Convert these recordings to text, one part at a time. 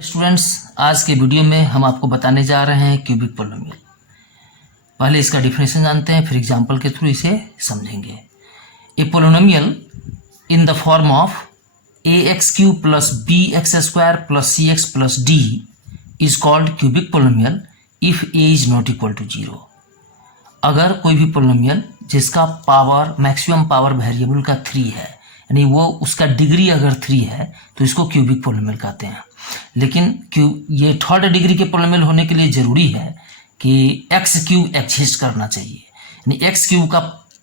Students, आज के video में हम आपको बताने जा रहे हैं क्यूबिक पोलिनोमियल। पहले इसका डिफिनेशन जानते हैं, फिर एग्जांपल के थ्रू इसे समझेंगे। A polynomial in the form of ax³ plus bx² plus cx plus d is called cubic polynomial if a is not equal to 0। अगर कोई भी पोलिनोमियल जिसका पावर मैक्सिमम पावर वेरिएबल का 3 है, यानी वो उसका डिग्री अगर 3 है, तो इसको क्यूबिक पोलिनोमियल कहते हैं। लेकिन ये थर्ड डिग्री के पोलिनोमियल होने के लिए ज़रूरी है कि x³ एग्जिस्ट करना चाहिए, यानी x³ का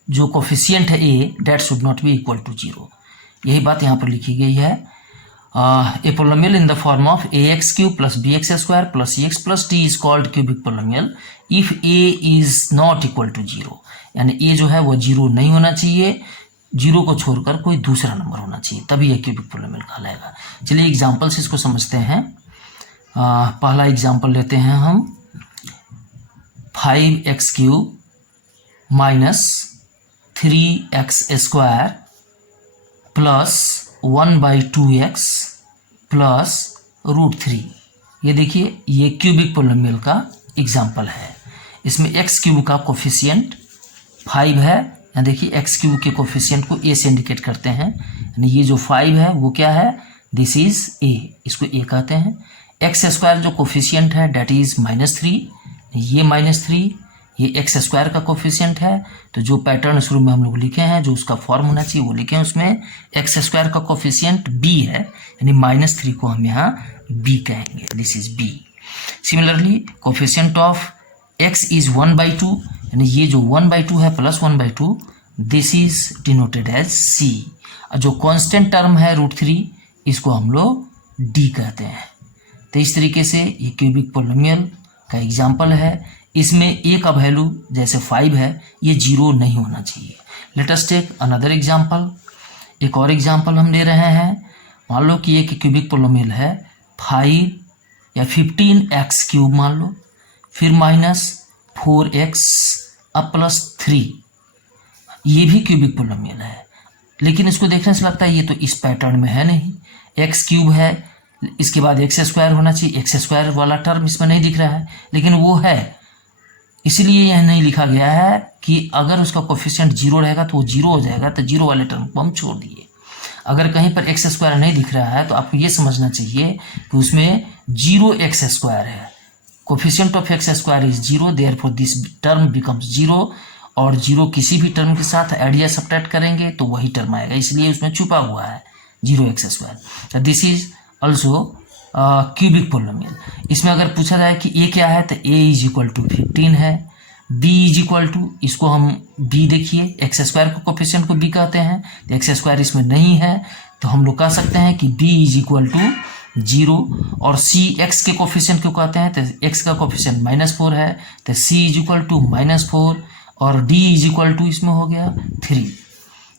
जो कोफिशिएंट है a that should not be equal to 0। यही बात यहाँ पर लिखी गई है। A polynomial in the form of ax³ plus bx² plus cx plus d is called cubic polynomial if a is not equal to 0, यानी a जो है वो 0 नहीं होना चाहिए, 0 को छोड़कर कोई दूसरा नंबर होना चाहिए, तभी यह क्यूबिक पोलिनोमियल कहलाएगा। चलिए एग्जाम्पल से इसको समझते हैं। पहला एग्जाम्पल लेते हैं हम 5x³ minus 3x² plus 1/2x plus √3। ये देखिए, ये क्यूबिक पोलिनोमियल का एग्जाम्पल है। इसमें x³ का कोफिशिएंट 5 है। यहाँ देखिए x³ के कोफिशिएंट को a से इंडिकेट करते हैं, यानी ये जो 5 है वो क्या है, दिस इज a, इसको a कहते हैं। x² जो कोफिशिएंट है डेट इज -3, ये -3, ये x² का कोफिशिएंट है। तो जो पैटर्न शुरू में हम लोग लिखे हैं, जो उसका फॉर्म होना चाहिए वो लिखे हैं, उसमें x² का कोफिशिएंट b है, यानी -3 को हम यहाँ b कहेंगे, this is b। Similarly coefficient of x is 1/2, यानी ये जो 1/2 है plus 1/2, this is denoted as c। और जो कांस्टेंट टर्म है √3, इसको हम लोग d कहते हैं। तो इस तरीके से ये क्यूबिक पोलिनोमियल का एग्जाम्पल है। इसमें a का वैल्यू जैसे 5 है, ये 0 नहीं होना चाहिए। Let us take another example. एक और एग्जाम्पल हम ले रहे हैं। मान लो कि एक क्यूबिक पोलिनोमियल है 5 या 15x³ मान लो, फिर -4x अब प्लस 3, ये भी क्यूबिक पोलिनोमियल है। लेकिन इसको देखने से लगता है ये तो इस पैटर्न में है नहीं, x³ है, इसके बाद x² होना चाहिए, x² वाला टर्म इसमें नहीं दिख रहा है, लेकिन वो है, इसीलिए यह नहीं लिखा गया है कि अगर उसका कोफिशिएंट 0 रहेगा तो वो 0 हो जाएगा, तो 0 वाले टर्म को हम छोड़ दिए। अगर कहीं पर x² नहीं दिख रहा है तो आपको ये समझना चाहिए कि उसमें 0x² है, coefficient of x² is 0, therefore this term becomes 0, और 0 किसी भी टर्म के साथ ऐड या सब्ट्रैक्ट करेंगे तो वही टर्म आएगा, इसलिए उसमें छुपा हुआ है 0x²। This is also cubic polynomial. इसमें अगर पूछा जाए कि a क्या है, तो a इज इक्वल टू 15 है, b इज इक्वल टू, इसको हम b देखिए, x² को कोफिशिएंट को b कहते हैं, तो x² इसमें नहीं है, तो हम लोग कह सकते हैं कि b इज इक्वल टू 0, और c x के कोफिशिएंट को कहते हैं, तो x का कोफिशिएंट -4 है, तो c इज इक्वल टू -4, और d इज इक्वल टू इसमें हो गया 3।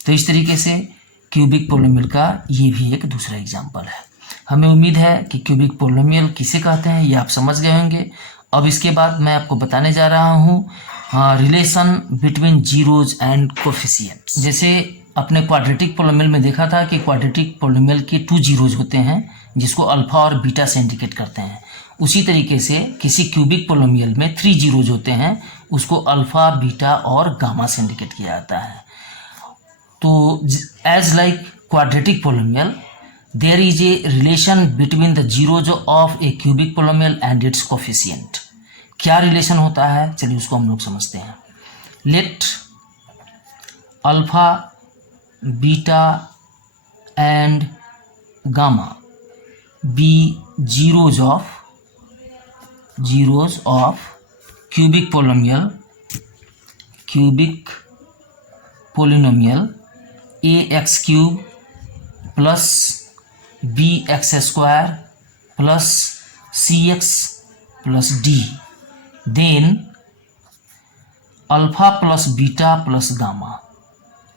तो इस तरीके से क्यूबिक पोलिनोमियल का ये भी एक दूसरा एग्जाम्पल है। हमें उम्मीद है कि क्यूबिक पोलिनोमियल किसे कहते हैं ये आप समझ गए होंगे। अब इसके बाद मैं आपको बताने जा रहा हूँ relation between zeros and coefficients. जैसे अपने क्वाड्रेटिक पोलिनोमियल में देखा था कि क्वाड्रेटिक पोलिनोमियल के 2 जीरोज होते हैं, जिसको अल्फा और बीटा से इंडिकेट करते हैं। उसी तरीके से किसी क्यूबिक पोलिनोमियल में 3 जीरोज होते हैं, उसको अल्फा, बीटा और गामा से इंडिकेट किया जाता है। तो as like quadratic polynomial, there is a relation between the zeros of a cubic polynomial and its coefficient। क्या रिलेशन होता है, चलिए उसको हम लोग समझते हैं। Let alpha, beta and gamma be zeros of cubic polynomial ax³ plus bx² plus cx plus d, then alpha plus beta plus gamma,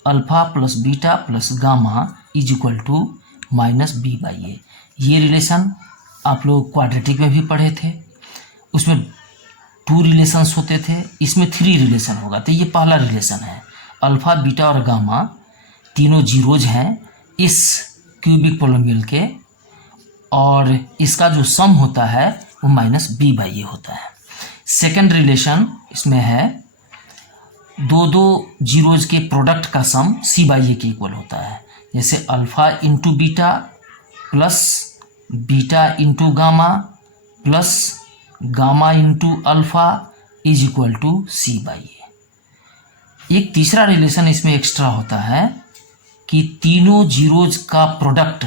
alpha plus beta plus gamma is equal to -b/a। ये relation आप लोग quadratic में भी पढ़े थे, उसमें 2 relations होते थे, इसमें 3 रिलेशन होगा। तो ये पहला रिलेशन है, अल्फा, बीटा और गामा तीनों जीरोज हैं इस क्यूबिक पोलिनोमियल के, और इसका जो सम होता है वो माइनस बी बाई ए होता है। सेकेंड रिलेशन इसमें है दो जीरोज के प्रोडक्ट का सम सी बाई ए के इक्वल होता है। जैसे alpha into beta plus beta into gamma plus gamma into alpha is equal to c by a. एक तीसरा रिलेशन इसमें एक्स्ट्रा होता है कि तीनों जीरोज का product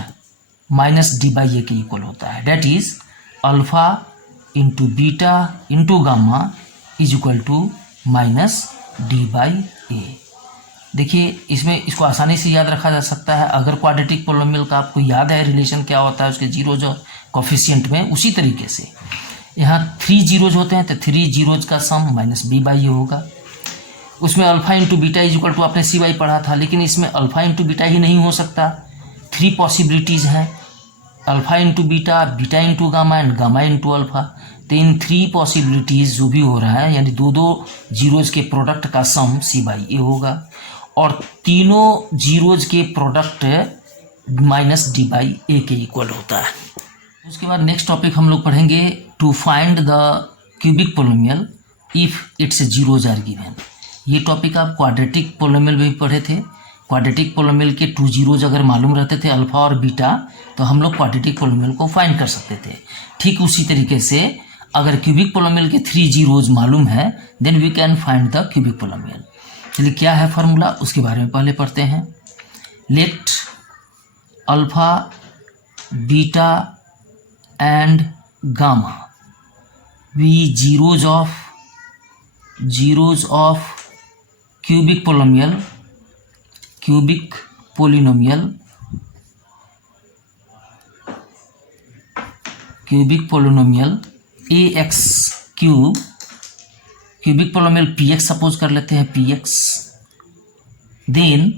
minus d by a के इक्वल होता है। That is alpha into beta into gamma is equal to minus d by a. देखिए इसमें इसको आसानी से याद रखा जा सकता है। अगर क्वाड्रेटिक पोलिनोमियल का आपको याद है रिलेशन क्या होता है उसके जीरोज और कोफिशिएंट में, उसी तरीके से यहाँ 3 जीरोज होते हैं तो 3 जीरोज का sum minus b by a होगा। उसमें alpha into beta is equal to आपने सी बाई पढ़ा था, लेकिन इसमें अल्फा इंटू बीटा ही नहीं हो सकता। 3 पॉसिबिलिटीज़ हैं, alpha into beta, beta into gamma and gamma into alpha. तो इन 3 पॉसिबिलिटीज़ जो भी हो रहा है यानी दो जीरोज के प्रोडक्ट का सम सी बाई ए होगा और तीनों जीरोज के product minus d by a के इक्वल होता है। उसके बाद नेक्स्ट टॉपिक हम लोग पढ़ेंगे to find the cubic polynomial if its zeros are given. ये टॉपिक आप क्वाड्रेटिक पोलिनोमियल में भी पढ़े थे। क्वाड्रेटिक पोलिनोमियल के 2 जीरोज अगर मालूम रहते थे अल्फा और बीटा तो हम लोग क्वाड्रेटिक पोलिनोमियल को फाइंड कर सकते थे। ठीक उसी तरीके से अगर क्यूबिक पोलिनोमियल के 3 जीरोज मालूम है then we can find the cubic polynomial. चलिए क्या है फार्मूला उसके बारे में पहले पढ़ते हैं। Let alpha beta and gamma be zeros of cubic polynomial a x cubic polynomial p x suppose कर लेते हैं p x. Then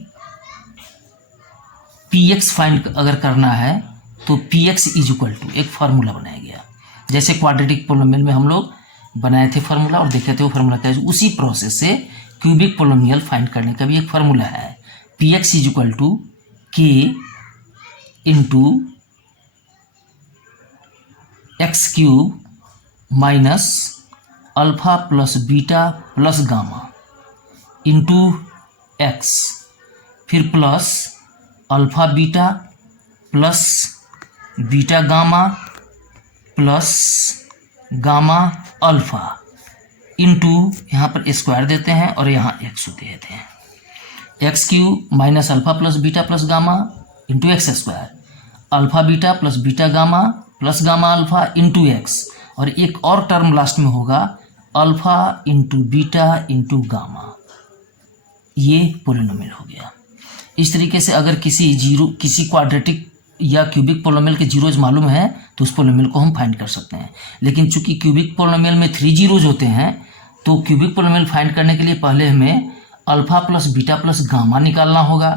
p x find अगर करना है तो p x is equal to एक फार्मूला बनाया गया, जैसे क्वाड्रेटिक पोलिनोमियल में हम लोग बनाए थे फार्मूला और देखे थे वो फार्मूला क्या है। उसी प्रोसेस से क्यूबिक पोलिनोमियल फाइंड करने का भी एक फार्मूला है। P x is equal to k into x cube minus alpha plus beta plus gamma into x, फिर plus alpha beta plus beta gamma plus gamma alpha into यहाँ पर square देते हैं और यहाँ एक्स देते हैं। X cube minus alpha plus beta plus gamma into x square, alpha beta plus beta gamma plus gamma alpha into x, और एक और टर्म लास्ट में होगा alpha into beta into gamma. ये पोलिनोमियल हो गया। इस तरीके से अगर किसी क्वाड्रेटिक या क्यूबिक पोलिनोमियल के जीरोज मालूम है तो उस पोलिनोमियल को हम फाइंड कर सकते हैं। लेकिन चूंकि क्यूबिक पोलिनोमियल में 3 जीरोज होते हैं तो क्यूबिक पोलिनोमियल फाइंड करने के लिए पहले हमें alpha plus beta plus gamma निकालना होगा,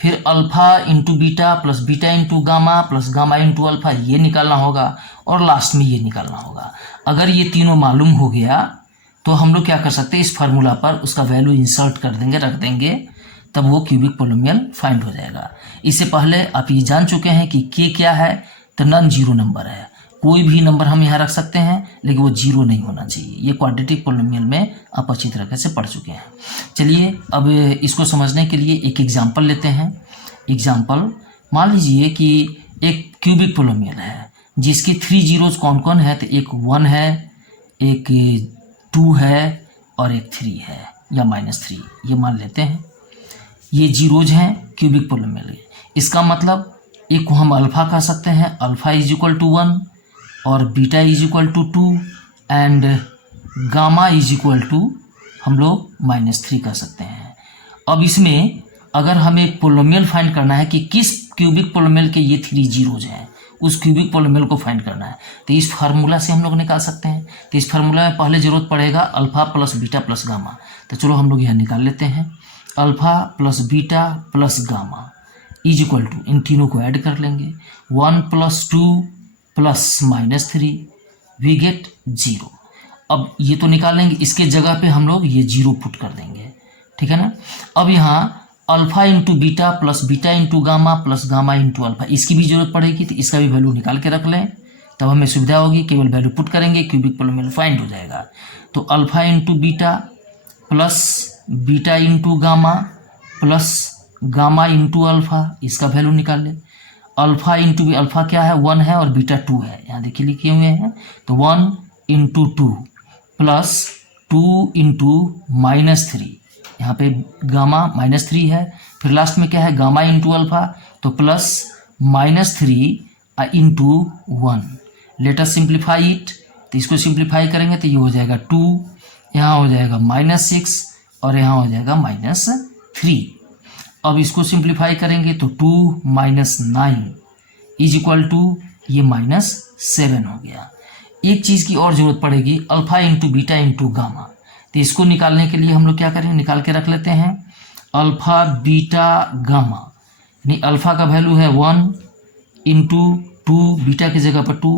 फिर alpha into beta plus beta into gamma plus gamma into alpha ये निकालना होगा, और लास्ट में ये निकालना होगा। अगर ये तीनों मालूम हो गया तो हम लोग क्या कर सकते हैं, इस फार्मूला पर उसका वैल्यू इंसर्ट कर देंगे, रख देंगे, तब वो क्यूबिक पोलिनोमियल फाइंड हो जाएगा। इससे पहले आप ये जान चुके हैं कि के क्या है, तो नॉन जीरो नंबर है। कोई भी नंबर हम यहाँ रख सकते हैं लेकिन वो जीरो नहीं होना चाहिए। ये क्वाड्रेटिक पोलिनोमियल में आप अच्छी तरीके से पढ़ चुके हैं। चलिए अब इसको समझने के लिए एक एग्जांपल लेते हैं। एग्जांपल मान लीजिए कि एक क्यूबिक पोलिनोमियल है जिसकी 3 जीरोज कौन कौन है, तो एक 1 है, एक 2 है और एक 3 है या -3, ये मान लेते हैं। ये जीरोज हैं क्यूबिक पोलिनोमियल। इसका मतलब एक को हम अल्फा कह सकते हैं, अल्फा इज इक्वल टू 1 और beta is equal to 2 and gamma is equal to हम लोग -3 कह सकते हैं। अब इसमें अगर हमें पोलिनोमियल फाइंड करना है कि किस क्यूबिक पोलिनोमियल के ये 3 जीरोज हैं, उस क्यूबिक पोलिनोमियल को फाइंड करना है, तो इस फार्मूला से हम लोग निकाल सकते हैं। तो इस फार्मूला में पहले जरूरत पड़ेगा alpha plus beta plus gamma. तो चलो हम लोग यहाँ निकाल लेते हैं। Alpha plus beta plus gamma is equal to, इन तीनों को ऐड कर लेंगे, 1 + 2 + -3 वी गेट 0। अब ये तो निकाल लेंगे, इसके जगह पे हम लोग ये 0 पुट कर देंगे, ठीक है ना। अब यहाँ alpha into beta plus beta into gamma plus gamma into alpha, इसकी भी जरूरत पड़ेगी तो इसका भी वैल्यू निकाल के रख लें, तब हमें सुविधा होगी, केवल वैल्यू पुट करेंगे क्यूबिक पोलिनोमियल फाइंड हो जाएगा। तो alpha into beta plus beta into gamma plus gamma into alpha, इसका वैल्यू निकाल लें। अल्फा इंटू अल्फा क्या है 1 है और बीटा 2 है, यहाँ देखिए लिखे हुए हैं, तो 1 इंटू 2 प्लस 2 इंटू -3, यहाँ पे गामा -3 है, फिर लास्ट में क्या है गामा इंटू अल्फा, तो plus -3 into 1। Let us simplify it, तो इसको सिंप्लीफाई करेंगे तो ये हो जाएगा 2, यहाँ हो जाएगा -6 और यहाँ हो जाएगा -3। अब इसको सिंप्लीफाई करेंगे तो 2 - 9 इज इक्वल टू ये -7 हो गया। एक चीज़ की और ज़रूरत पड़ेगी, alpha into beta into gamma, तो इसको निकालने के लिए हम लोग क्या करेंगे, निकाल के रख लेते हैं अल्फा बीटा गामा, यानी अल्फा का वैल्यू है 1 इंटू 2, बीटा की जगह पर 2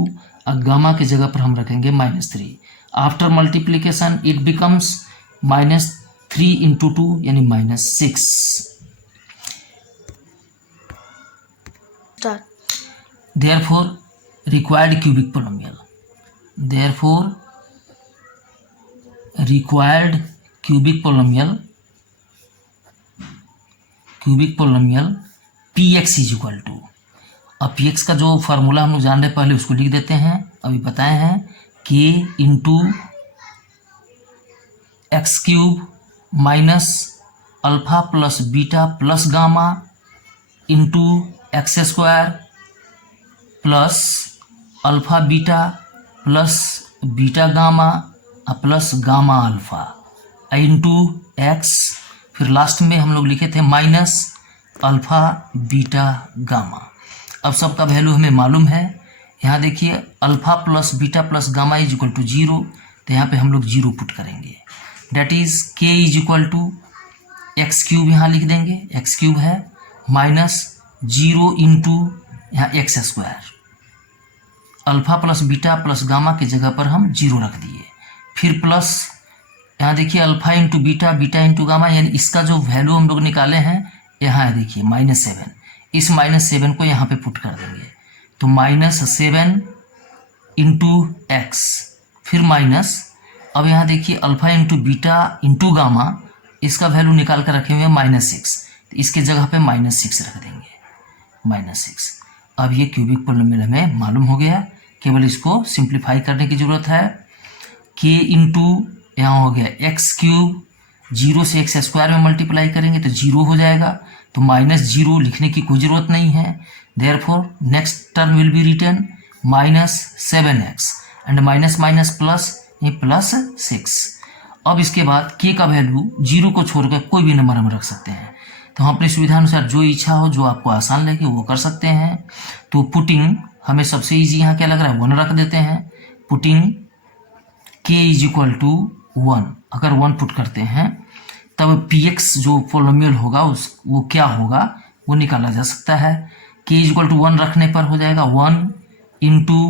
और गामा की जगह पर हम रखेंगे -3। After multiplication it becomes -3 into 2 यानी -6। Therefore required cubic polynomial, therefore required cubic polynomial px is equal to, अब px का जो फार्मूला हम लोग जान रहे पहले उसको लिख देते हैं, अभी बताए हैं k into x cube minus alpha plus beta plus gamma into x square plus alpha beta plus beta gamma plus gamma alpha into x, फिर लास्ट में हम लोग लिखे थे माइनस अल्फा बीटा गामा। अब सबका वैल्यू हमें मालूम है, यहाँ देखिए alpha plus beta plus gamma is equal to 0, तो यहाँ पे हम लोग 0 पुट करेंगे, that is k is equal to x cube, यहाँ लिख देंगे एक्स क्यूब है माइनस 0 इंटू यहाँ x square, alpha plus beta plus gamma की जगह पर हम 0 रख दिए, फिर प्लस यहाँ देखिए alpha into beta beta into gamma, यानी इसका जो वैल्यू हम लोग निकाले हैं यहाँ देखिए -7, इस -7 को यहाँ पे पुट कर देंगे, तो -7 इंटू एक्स, फिर माइनस, अब यहाँ देखिए alpha into beta into gamma, इसका वैल्यू निकाल कर रखे हुए हैं -6, तो इसके जगह पे -6 रख देंगे -6। अब ये क्यूबिक पोलिनोमियल हमें मालूम हो गया, केवल इसको सिंप्लीफाई करने की ज़रूरत है। k इंटू यहाँ हो गया एक्स क्यूब, 0 से एक्स स्क्वायर में मल्टीप्लाई करेंगे तो 0 हो जाएगा, तो -0 लिखने की कोई ज़रूरत नहीं है, therefore next term will be written -7x and minus minus plus ये +6। अब इसके बाद k का वैल्यू 0 को छोड़कर कोई भी नंबर हम रख सकते हैं, तो हम अपनी सुविधा अनुसार जो इच्छा हो, जो आपको आसान लगे वो कर सकते हैं। तो पुटिंग हमें सबसे इजी यहाँ क्या लग रहा है 1 रख देते हैं, putting k is equal to 1, अगर 1 पुट करते हैं तब px जो पोलिनोमियल होगा वो क्या होगा वो निकाला जा सकता है। k इज इक्वल टू 1 रखने पर हो जाएगा 1 into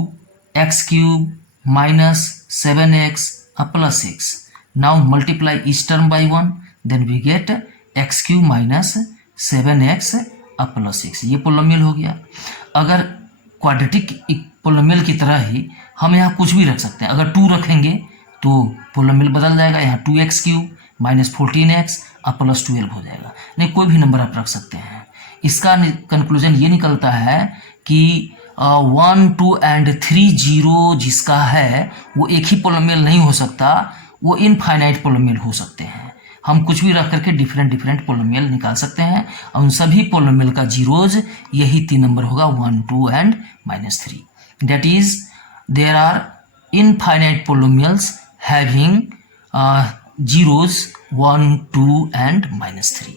x cube minus 7x plus 6। Now multiply each term by 1, then we get x cube minus 7x plus 6, ये पोलिनोमियल हो गया। अगर क्वाड्रेटिक पोलिनोमियल की तरह ही हम यहाँ कुछ भी रख सकते हैं, अगर 2 रखेंगे तो पोलिनोमियल बदल जाएगा, यहाँ 2x cube minus 14x plus 12 हो जाएगा, नहीं कोई भी नंबर आप रख सकते हैं। इसका कंक्लूजन ये निकलता है कि 1, 2 एंड 3 0 जिसका है वो एक ही पोलिनोमियल नहीं हो सकता, वो इनफाइनाइट पोलिनोमियल हो सकते हैं। हम कुछ भी रख करके डिफरेंट पोलिनोमियल निकाल सकते हैं, और उन सभी पोलिनोमियल का जीरोज यही 3 नंबर होगा 1, 2 and -3। That is there are infinite polynomials having zeros 1, 2 and -3।